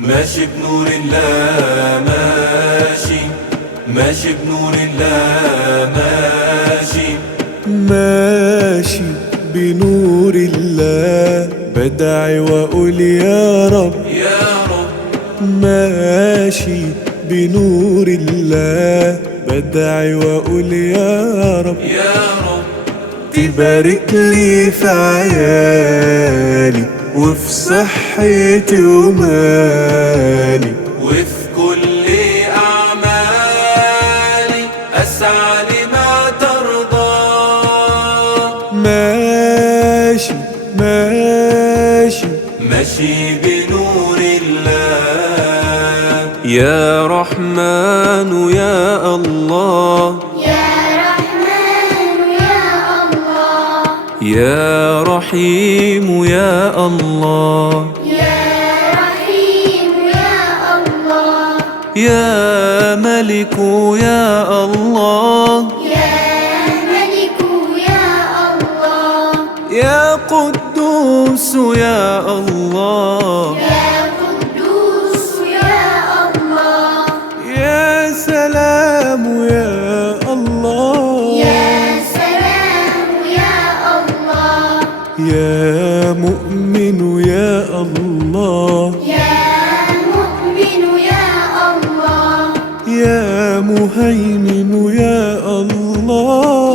ماشي بنور الله ماشي، ماشي بنور الله ماشي، ماشي بنور الله بدعي وأقول يا رب يا رب. ماشي بنور الله بدعي وأقول يا رب يا رب تبارك لي في عيالي وفي صحتي ومالي وفي كل أعمالي أسعى لما ترضى. ماشي ماشي ماشي بنور الله يا رحمن يا الله يا رحيم يا الله يا ملك يا الله يا قدوس يا الله يا سلام يا الله يا مؤمن يا الله يا مهيمن يا الله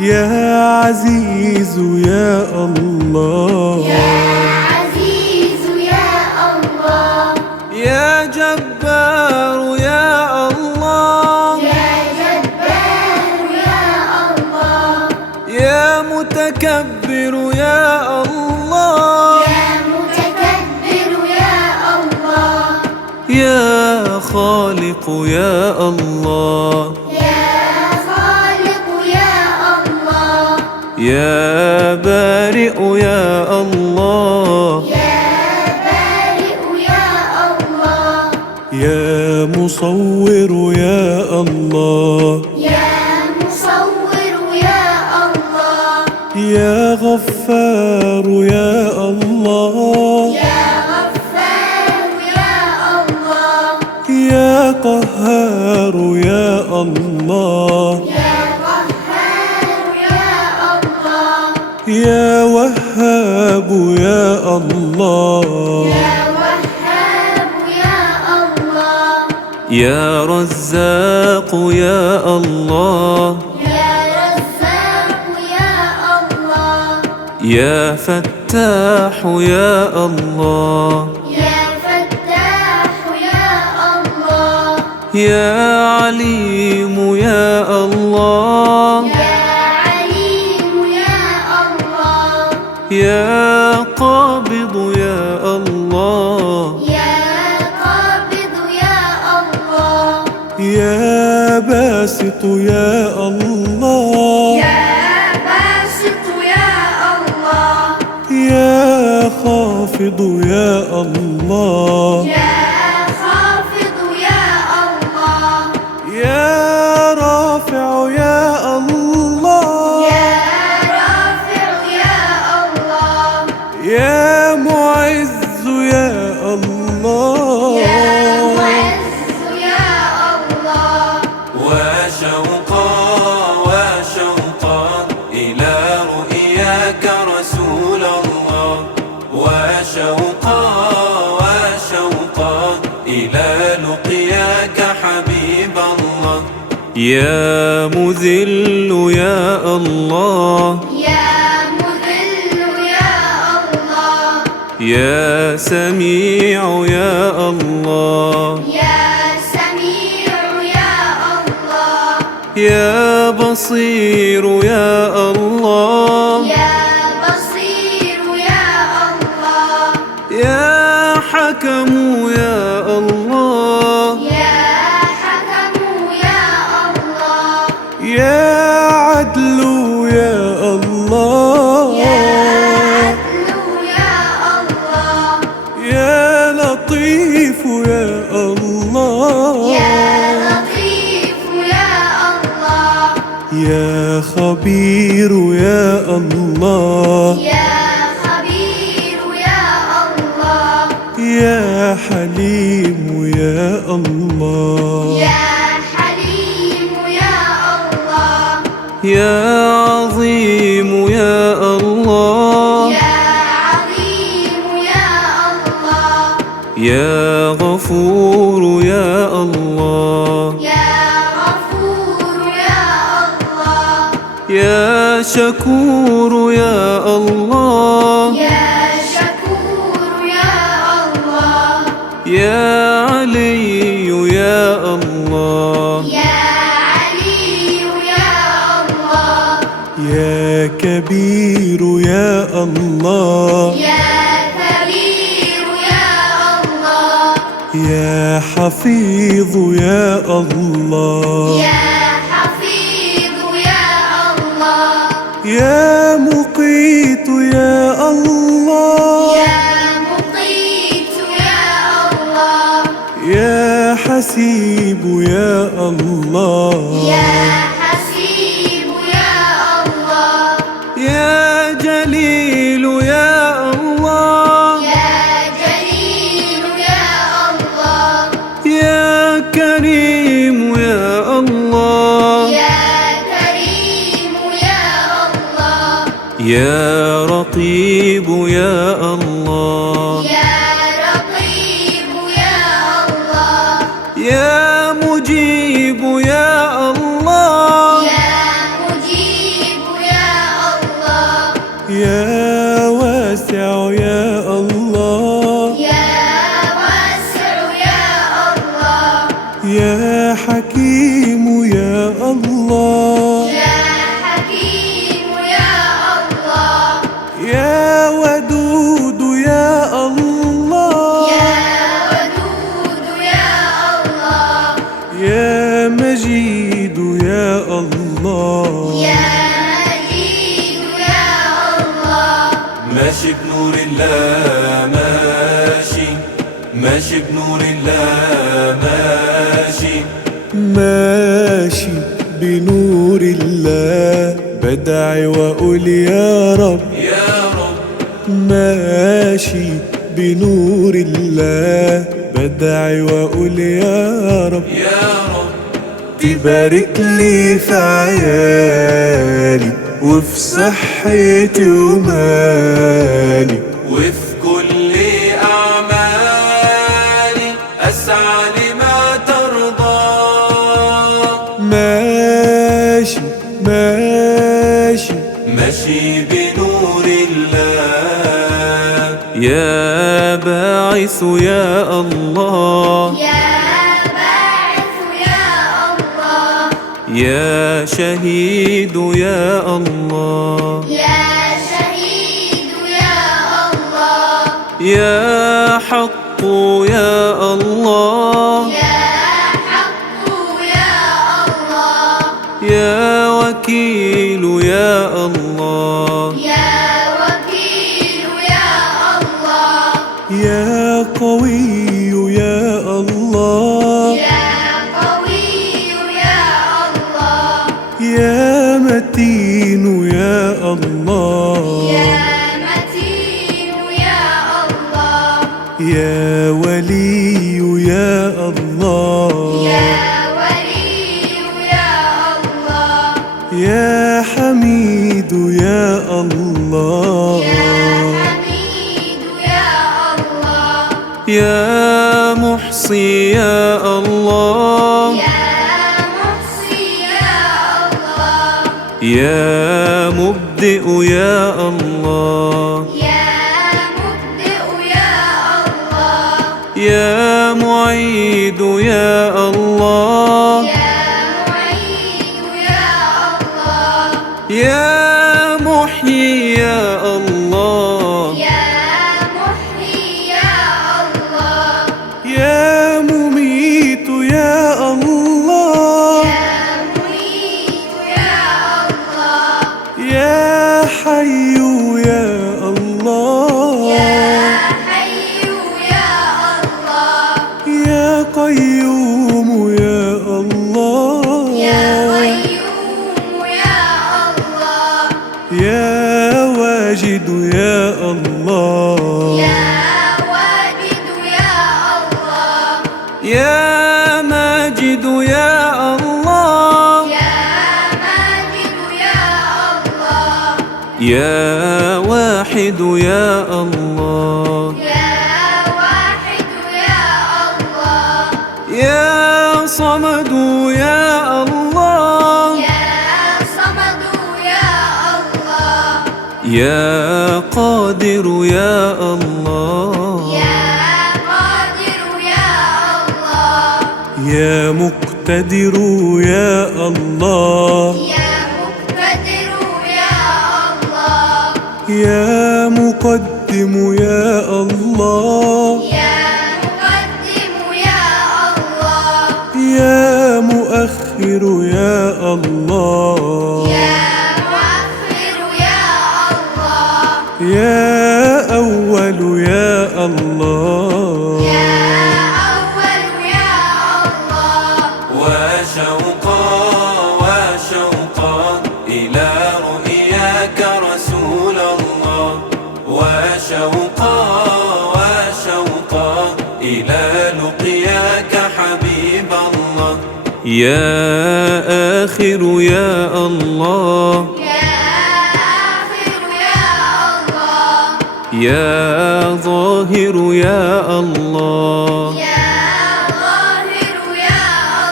يا عزيز يا الله يا جبار يا الله يا متكبر يا الله يا خالق يا الله يا بارئ يا الله يا مصور يا الله يا غفار يا الله يا قهار يا الله يا وهاب يا الله يا رزاق يا الله يا فتاح يا الله يا عليم يا الله يا قابض يا الله يا باسط يا الله يا خافض يا الله يا رافع يا الله يا معز يا الله وشوقا وشوقا إلى رؤياك رسول الله، وشوقا وشوقا إلى لقياك حبيب الله. يا مذل يا الله يا سميع يا الله يا بصير يا الله يا حكم يا الله يا عدل يا الله يا لطيف يا الله يا خبير يا الله يا خبير يا حليم يا الله، يا حليم يا الله، يا عظيم يا الله، يا عظيم يا الله، يا غفور يا الله، يا غفور يا الله، يا شكور يا الله، يا شكور يا الله، يا علي يا الله، يا علي يا الله، يا كبير يا الله، يا كبير يا الله، يا حفيظ يا الله، يا حفيظ يا الله، يا مقيت يا الله، يا مقيت يا الله، يا حسيب يا الله، يا حسيب يا الله، يا جليل يا الله، يا جليل يا الله، يا كريم يا الله، يا كريم يا الله، يا رقيب يا الله، يا رقيب يا الله، يا مجيب يا الله، يا مجيب يا الله، يا واسع يا الله، يا واسع يا الله، يا حكيم يا الله، يا حكيم يا الله، يا ودود يا الله، يا ودود يا الله، يا مجيد يا الله، يا مجيد يا الله، ماشي بنور الله ماشي، ماشي بنور الله ماشي، ماشي بنور الله، بدعي وأقول يا رب، يا رب ماشي بنور الله، بدعي وأقول يا رب، يا رب تبارك لي في عيالي وفي صحتي ومالي، وفي كل أعمالي أسعى لما ترضى. ماشي ماشي ماشي بنور الله، يا باعث يا الله، يا باعث يا الله، يا شهيد يا الله، يا شهيد يا الله، يا حق يا الله، يا حق يا الله، يا وكيل يا الله، يا وكيل يا الله، يا قوي يا الله، يا قوي يا الله، يا متين يا الله، يا متين يا الله، يا ولي يا الله، يا ولي يا الله، يا حميد يا الله، يا حميد يا الله، يا محصي يا الله، يا محصي يا الله، يا مبدئ يا الله، يا مبدئ يا الله، يا معيد يا الله، يا معيد يا الله، يا محيي يا الله، يا محيي يا الله، يا مميت يا الله، يا مميت يا الله، يا حي يا الله، يا حي يا الله، يا قيوم يا واحد يا الله، يا واحد يا الله، يا صمد يا الله، يا صمد يا الله، يا قادر يا الله، يا قادر يا الله، يا مقتدر يا الله، يا مقتدر يا الله، يا مقدم يا الله، يا مقدم يا الله، يا مؤخر يا الله، يا مؤخر يا الله، يا أول يا الله، يا أول يا الله، وشوقا وشوقا إلى رؤياك رسول الله، وشوقا وشوقا إلى لقياك حبيب الله. يا آخر يا الله، يا آخر يا الله، يا ظاهر يا الله، يا ظاهر يا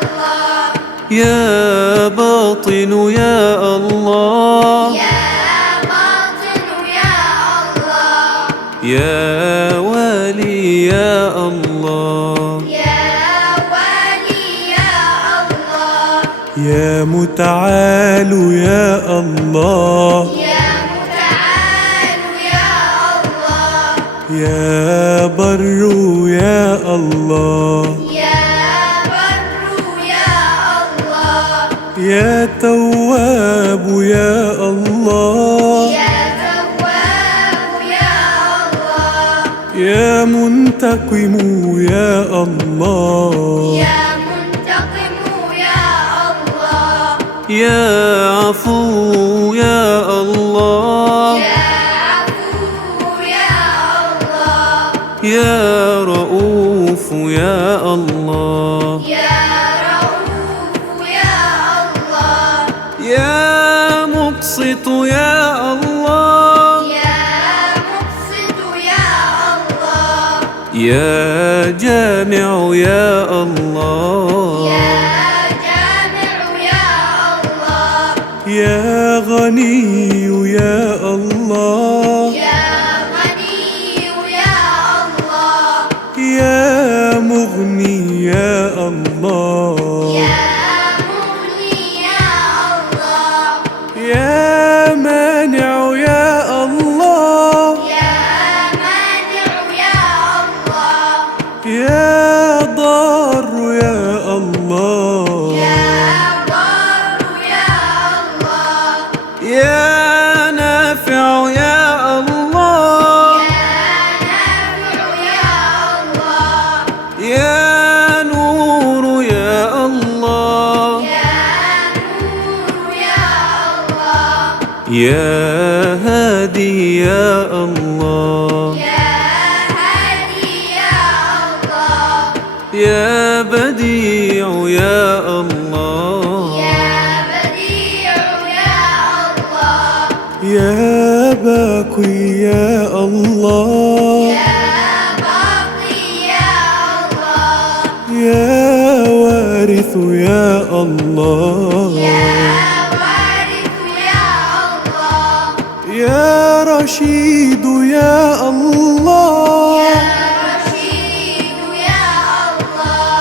الله، يا باطن يا الله، يا باطن يا الله، يا والي يا الله، يا والي يا الله، يا متعال يا الله، يا متعال يا الله، يا بر يا الله، يا بر يا الله، يا تواب يا الله، يا تواب يا الله، يا منتقم يا الله، يا منتقم يا الله، يا عفو يا الله، يا عفو يا الله، يا رؤوف يا الله، يا رؤوف يا الله، يا مقسط يا الله، يا مقسط يا الله، يا جامع يا الله، يا جامع يا الله، يا غني يا الله، يا غني يا الله، يا مغني يا الله، يا مغني يا الله، يا مانع يا الله، يا مانع يا الله، يا ضار يا الله، يا ضار يا الله، يا نافع يا الله، يا نافع يا الله، يا نور يا الله، يا نور يا الله، يا هادي يا الله، يا هادي يا الله، يا بديع يا الله، يا بديع يا الله، يا باقي يا الله، يا باقي يا الله، يا وارث يا الله، يا وارث يا الله، يا رشيد يا الله، يا رشيد يا الله،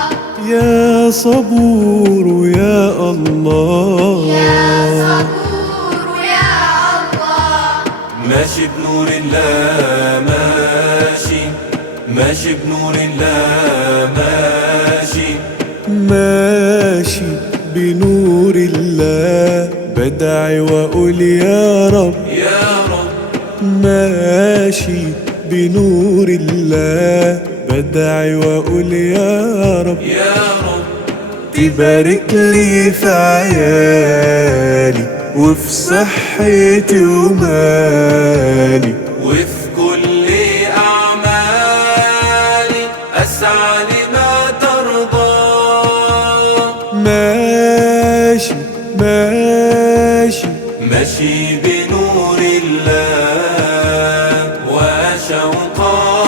يا صبور يا الله، يا صبور يا الله، ماشي بنور الله ماشي، ماشي بنور الله ماشي، ماشي بنور الله، بدعي وأقول يا رب، يا رب ماشي بنور الله، بدعي وأقول يا رب، يا رب تبارك لي في عيالي وفي صحتي ومالي، وفي كل أعمالي أسعى لما ترضى. ماشي ماشي ماشي بنور الله القادر